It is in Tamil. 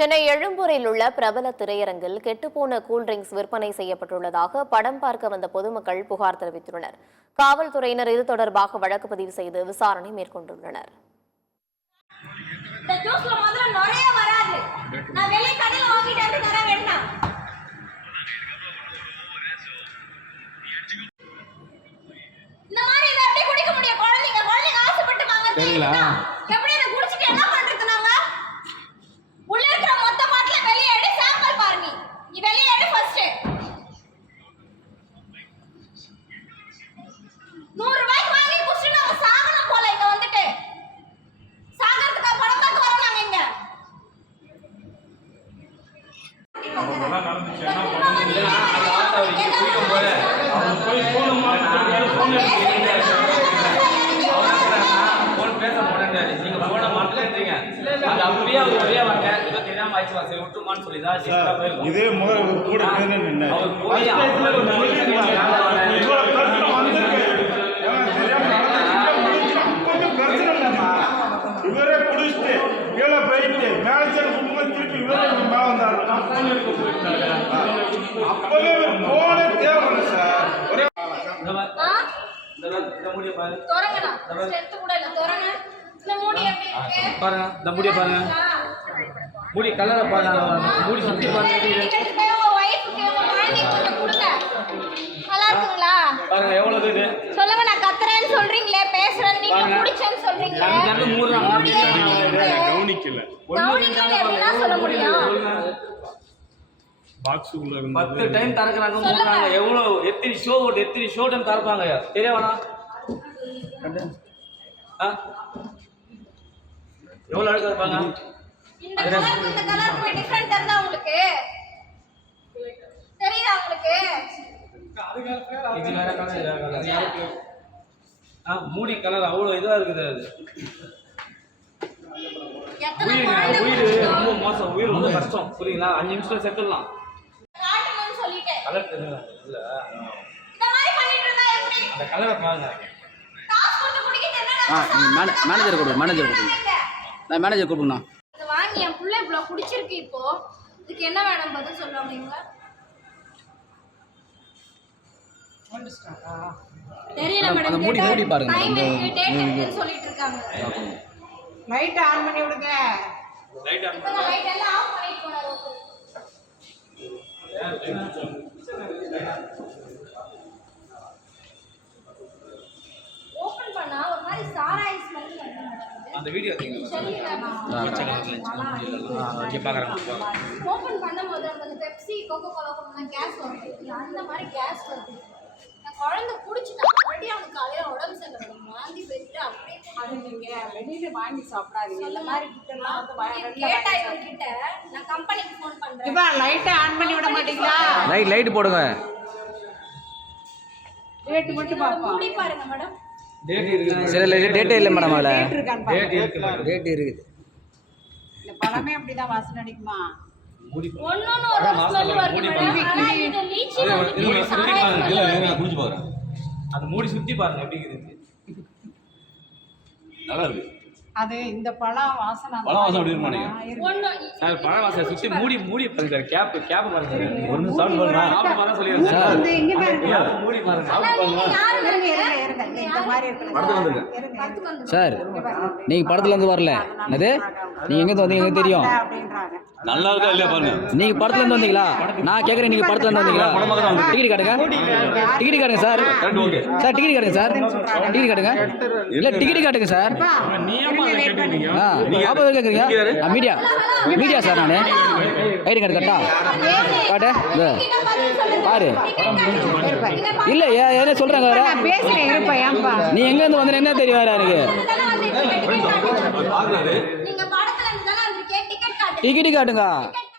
சென்னை எழும்பூரில் உள்ள பிரபல திரையரங்கில் கெட்டுப்போன கூல்ட்ரிங்க்ஸ் விற்பனை செய்யப்பட்டுள்ளதாக படம் பார்க்க வந்த பொதுமக்கள் புகார் தெரிவித்துள்ளனர். காவல்துறையினர் இது தொடர்பாக வழக்கு பதிவு செய்து விசாரணை மேற்கொண்டுள்ளனர். இதே முதல்ல கூட இவரே குடிச்சிட்டு கீழே போயிட்டு மேனேஜர் திருப்பி இவரே மேல வந்தாரு. அப்பவே போனே தேவை சார். மூடி கலரை பாருங்க, மூடி சுத்தி பாருங்க எவ்வளவு இது சொல்லுங்க. நான் கத்துறேன்னு சொல்றீங்களே, பேசுறேன், நீங்க குடிச்சேன்னு சொல்றீங்களே. கவனிக்கல என்ன சொல்ல முடியும்? பாக்ஸுக்குள்ள 10 டைம் தரக்குறாங்க, மூடுறாங்க. எவ்வளவு எத்தனை ஷோ டைம் தரப்பாங்க தெரியவானா? எவ்வளவு அழகா இருப்பாங்க. இந்த கலர் டிஃபரண்ட் இருந்தா உங்களுக்கு தெரியுதா? உங்களுக்கு இது வேற கலர், மூடி கலர் அவ்வளவு இதா இருக்குது. அது உயிர் ரொம்ப மோசம், உயிர் ரொம்ப கஷ்டம், புரியுங்களா? 5 நிமிஷம் செத்துடலாம். கலர் தெரியல, அந்த கலரை பாருங்க. மேனேஜர் கூப்பிடுங்க. வாங்கி என் புள்ள இவ்வளவு குடிச்சிருக்கு. இப்போ இதுக்கு என்ன வேணும் பதில் சொல்லுவாங்க இவங்க? தெரியல மேடம், மூடி பாருங்க. டைம் இருக்கு, டேட் இருக்குன்னு சொல்லிட்டு இருக்காங்க. லைட் ஆன் பண்ணி விடுங்க. லைட் ஆன் பண்ணி லைட் எல்லாம் ஆஃப் பண்ணிட்டு போறாரு. ஓபன் பண்ணா ஒரு மாதிரி சாராய் ஸ்மெல் வருது. அந்த வீடியோ ஓபன் பண்ணும்போது அந்த பெப்சி கோகோ கோலா போனா கேஸ் வருது, அந்த மாதிரி கேஸ் வருது. நான் குழந்தை குடிச்சிட்டா ஆல்ரெடி அவனுக்கு காலையில உடம்பு சரியில்லை, வாந்தி போயிட்டு அப்படியே. அது நீங்க வெளியில வாங்கி சாப்பிடாதீங்க. இந்த மாதிரி கிட்டலாம் வந்து கேட்டா இவங்கிட்ட நான் கம்பெனிக்கு ஃபோன் பண்றேன். இப்ப லைட் ஆன் பண்ணி விட மாட்டீங்களா? லைட் போடுங்க. டேட் மட்டும் பாப்போம். மூடி பாருங்க மேடம். டேட் இருக்கு. சரி, டேட் இல்ல மேடம். அதுல டேட் இருக்கான்னு பாருங்க. டேட் இருக்குது. இந்த பழமே அப்படிதான் வாசனை அடிக்குமா? ஒண்ணொண்ணு ஒரு ஸ்மெல் வருது மேடம். இது லீச்சி இல்ல குடிச்சு பாருங்க. அந்த மூடி சுத்தி பாருங்க எப்படி இருக்குது. நல்லா இருக்கு. அது இந்த பழம் வாசனை எப்படி இருமானீங்க? ஒண்ணு சார் பழ வாசனை சுத்தி மூடி பாருங்க சார். கேப் பாருங்க சார். ஒன்னு சவுண்ட் பாருங்க. ஆஃப் பண்ண சொல்லிருங்க சார். வந்து இங்க பாருங்க. மூடி பாருங்க. ஆஃப் பண்ணுங்க. இருங்க. இந்த மாதிரி இருக்கு. படத்துல வந்துருங்க. சார், நீங்க படத்துல இருந்து வரல. என்னது? நீங்க எங்க இருந்து வந்தீங்க எனக்கு தெரியும். அப்படின்றாங்க. நல்லா இருக்கா இல்லையா பாருங்க. நீங்க படத்துல இருந்து வந்தீங்களா? நான் கேக்குறேன், நீங்க படத்துல இருந்து வந்தீங்களா? டிக்கெட் காட்டுங்க. டிக்கெட் காட்டுங்க சார். சார் டிக்கெட் காட்டுங்க சார். டிக்கெட் காட்டுங்க. இல்ல டிக்கெட் காட்டுங்க சார். நீங்க ஆபத்து கேக்குறீங்க? Media sir. நானு ஐடி கார்டு கட்டா காட்டு பாரு. இல்ல என்ன சொல்றாங்க? நான் பேசுறேன் இருப்பா. ஏன்பா நீ எங்க இருந்து வந்தீங்க என்ன தெரியும் எனக்கு? நீங்க படத்துல இருந்தாலும் அந்த டிக்கெட் காட்டுங்க. டிக்கெட் காட்டுங்க.